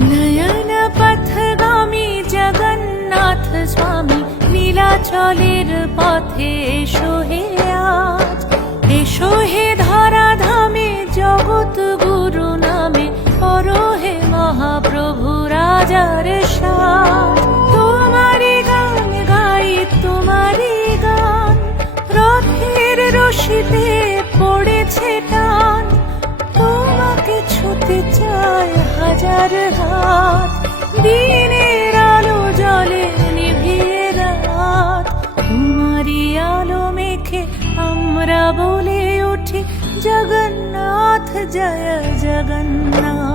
নয়ন পথগামী জগন্নাথ স্বামী নীলাচলের পথে এসো হে আজ, এসো হে ধরাধামে জগৎ গুরু নামে করো হে মহাপ্রভু রাজার সাজ। তোমারি গান গাই তোমারি গান, রথের রশিতে পড়েছে টান, তোমাকে ছুতে চায় হাজার হাত, দিনের আলো জলে নিভিয়ে রাত। তোমারি আলো মেখে আমরা বলে উঠি জগন্নাথ জয় জগন্নাথ।